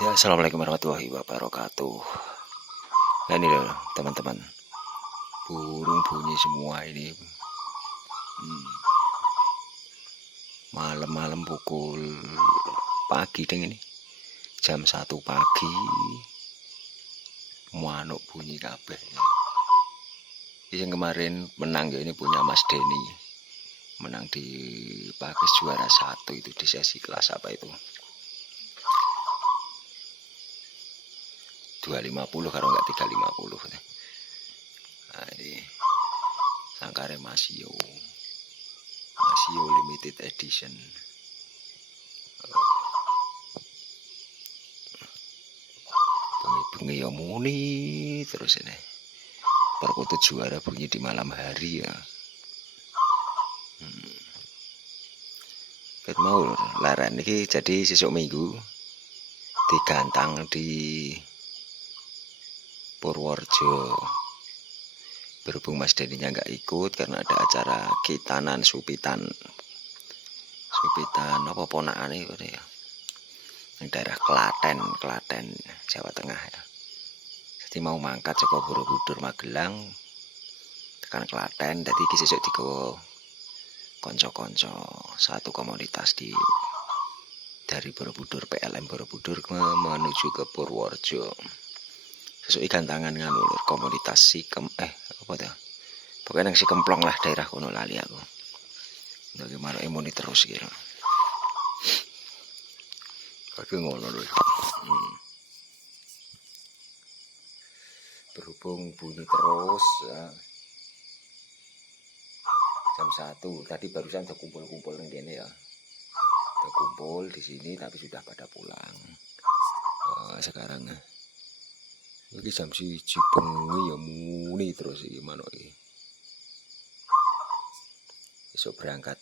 Ya, assalamualaikum warahmatullahi wabarakatuh. Nah ini loh teman-teman, burung bunyi semua ini. Malam-malam pukul pagi deng ini, jam 1 pagi, manuk bunyi kabeh. Yang kemarin menang ya ini punya Mas Denny, menang di Pakis juara 1 itu di sesi kelas apa itu 250 kalau enggak 350. Nah, ini sangkare Masio limited edition. Bengi-bengi ya muni terus ini. Perkutut juara bunyi di malam hari ya. Ket mau laran iki jadi sesuk minggu digantang di Purworejo. Berhubung Mas Denny-nya nggak ikut karena ada acara kitanan supitan apa ponakane itu ya. Yang daerah Klaten, Jawa Tengah ya. Jadi mau mangkat saka Borobudur Magelang tekan Klaten, dadi iki sesuk digawa kanca-kanca satu komunitas dari Borobudur, PLM Borobudur menuju ke Purworejo. Sesuk gantangan nganu lur, komunitas Sikem apa ta? Pokoknya nang Sikemplong lah daerah kono lali aku. Bagaimana emoni terus gitu. Kaki ngono lho. Berhubung bunyi terus ya. Jam 1 tadi barusan udah kumpul-kumpul ning kene ya. Udah kumpul di sini tapi sudah pada pulang. Sekarang iki jam 1 bengi ya muni terus iki manuk iki. Besok berangkat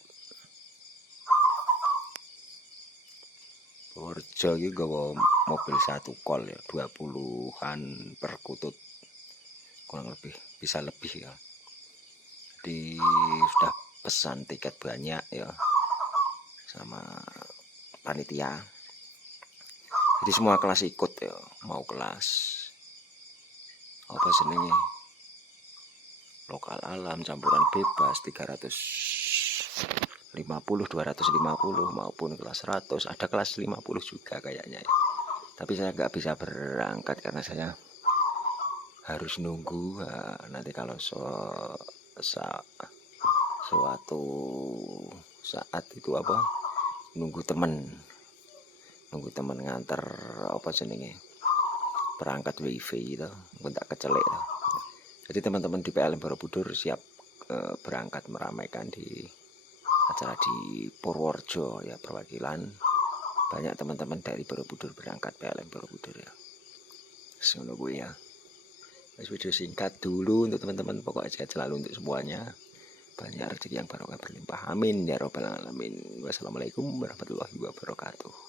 Purworejo iki gawa mobil 1 kol ya, 20-an perkutut. Kurang lebih, bisa lebih ya. Jadi sudah pesan tiket banyak ya sama panitia. Jadi semua kelas ikut ya, mau kelas apa senengnya lokal alam campuran bebas 350 250 maupun kelas 100, ada kelas 50 juga kayaknya ya. Tapi saya nggak bisa berangkat karena saya harus nunggu nanti kalau suatu saat itu apa nunggu temen nganter apa jenenge perangkat wifi itu tak kecelek itu. Jadi teman-teman di PLM Borobudur siap berangkat meramaikan di acara di Purworejo ya, perwakilan banyak teman-teman dari Borobudur berangkat PLM Borobudur ya. Sono gue ya. Video singkat dulu untuk teman-teman, pokoknya sehat selalu untuk semuanya. Banyak rezeki yang barokah berlimpah. Amin ya robbal alamin. Wassalamualaikum warahmatullahi wabarakatuh.